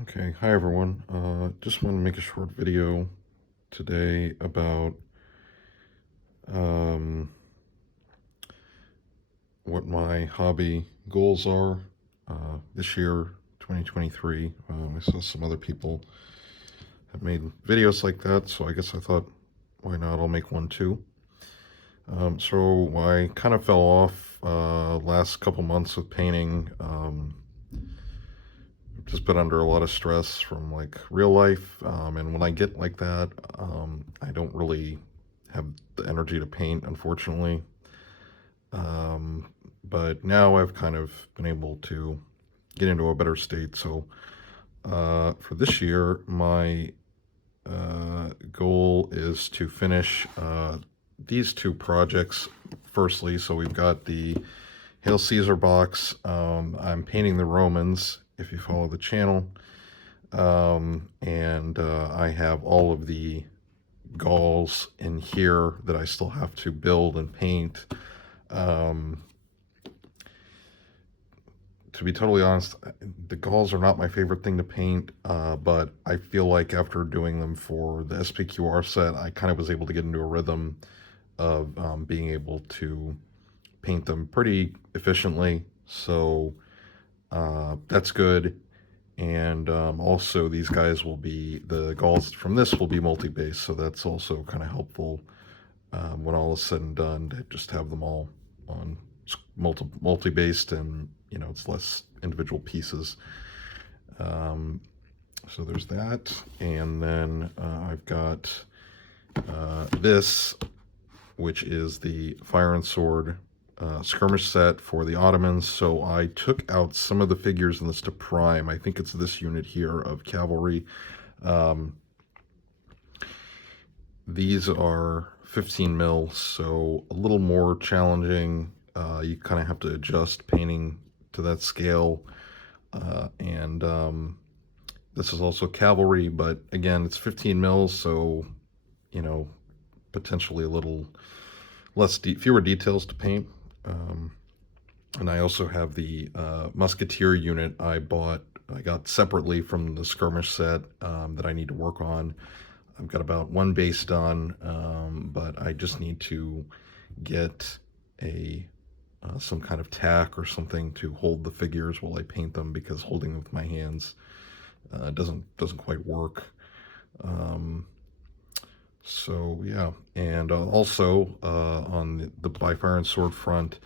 Okay, hi everyone. Just want to make a short video today about um, what my hobby goals are this year, 2023. I saw some other people have made videos like that, so I guess I thought, why not? I'll make one too. So I kind of fell off last couple months with painting. Just been under a lot of stress from like real life, and when I get like that, I don't really have the energy to paint, unfortunately. um, but now I've kind of been able to get into a better state. So for this year, my goal is to finish these two projects. Firstly, so we've got the Hail Caesar box. I'm painting the Romans, if you follow the channel. And I have all of the Gauls in here that I still have to build and paint. Um, to be totally honest, the Gauls are not my favorite thing to paint, but I feel like after doing them for the SPQR set, I kind of was able to get into a rhythm of being able to paint them pretty efficiently. So that's good. And also, these guys will be, the Gauls from this will be multi-base, so that's also kind of helpful when all is said and done, to just have them all on multi-based, and it's less individual pieces. So there's that. And then I've got this, which is the Fire and Sword skirmish set for the Ottomans. So I took out some of the figures in this to prime. I think it's this unit here of cavalry. These are 15 mil, so a little more challenging. You kind of have to adjust painting to that scale. And this is also cavalry, but again, it's 15 mils, so, potentially a little fewer details to paint. And I also have the musketeer unit I got separately from the skirmish set that I need to work on. I've got about one base done, but I just need to get some kind of tack or something to hold the figures while I paint them, because holding them with my hands doesn't quite work. So yeah, and also on the By Fire and Sword front,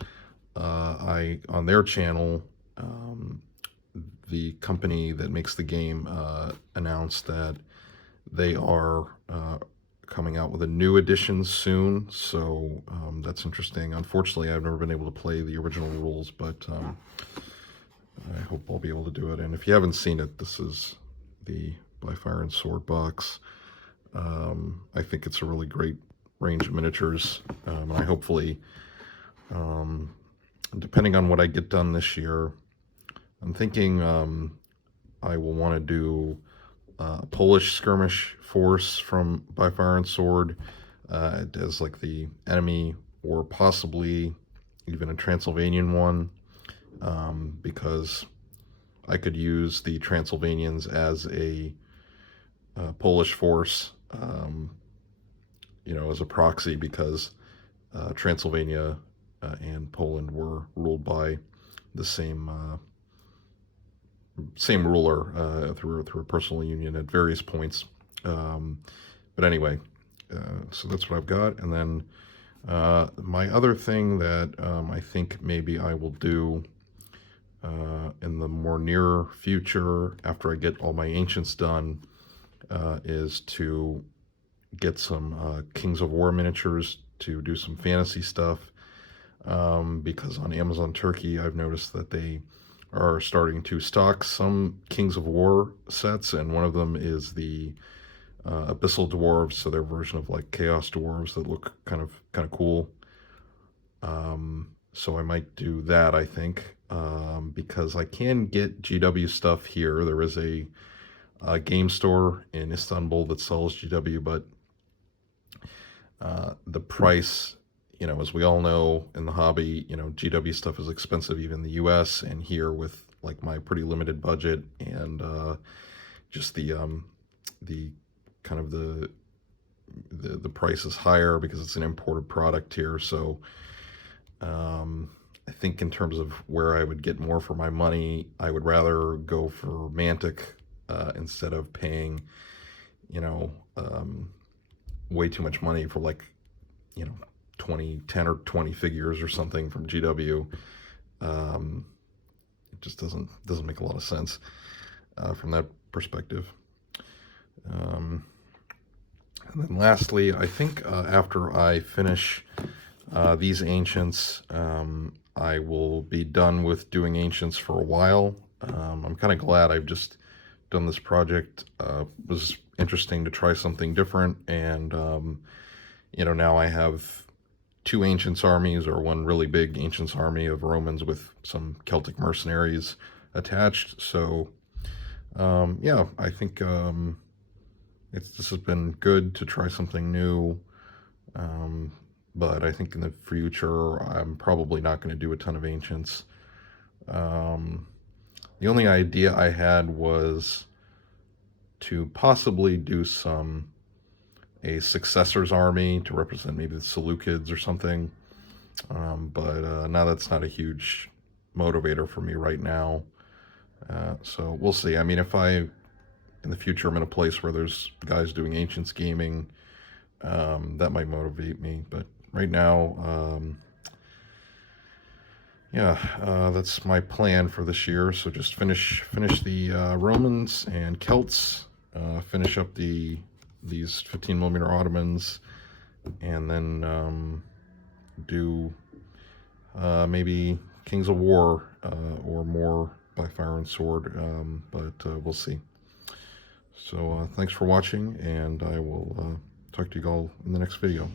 on their channel, the company that makes the game announced that they are coming out with a new edition soon, so that's interesting. Unfortunately, I've never been able to play the original rules, but I hope I'll be able to do it. And if you haven't seen it, this is the By Fire and Sword box. I think it's a really great range of miniatures. And I hopefully, depending on what I get done this year, I'm thinking I will want to do a Polish skirmish force from By Fire and Sword as like the enemy, or possibly even a Transylvanian one, because I could use the Transylvanians as a Polish force, as a proxy, because Transylvania and Poland were ruled by the same ruler through a personal union at various points. But anyway, so that's what I've got. And then my other thing that I think maybe I will do in the more near future, after I get all my ancients done, is to get some Kings of War miniatures to do some fantasy stuff, because on Amazon Turkey I've noticed that they are starting to stock some Kings of War sets, and one of them is the Abyssal Dwarves, so their version of like Chaos Dwarves that look kind of cool. So I might do that, I think, because I can get GW stuff here. There is a game store in Istanbul that sells GW, but the price, as we all know in the hobby, GW stuff is expensive even in the US, and here with like my pretty limited budget and just the kind of the price is higher because it's an imported product here. So I think in terms of where I would get more for my money, I would rather go for Mantic instead of paying, you know, way too much money for like, 10 or 20 figures or something from GW. It just doesn't make a lot of sense from that perspective. And then lastly, I think after I finish these Ancients, I will be done with doing Ancients for a while. I'm kind of glad I've just done this project. It was interesting to try something different, and now I have two Ancients armies, or one really big Ancients army of Romans with some Celtic mercenaries attached. So yeah, I think this has been good to try something new. But I think in the future, I'm probably not going to do a ton of Ancients. The only idea I had was to possibly do a successors army to represent maybe the Seleucids or something. But now that's not a huge motivator for me right now. So we'll see. I mean, if in the future I'm in a place where there's guys doing Ancients gaming, that might motivate me. But right now, yeah, that's my plan for this year. So just finish the Romans and Celts, finish up these 15mm Ottomans, and then do maybe Kings of War or more by Fire and Sword, but we'll see. So thanks for watching, and I will talk to you all in the next video.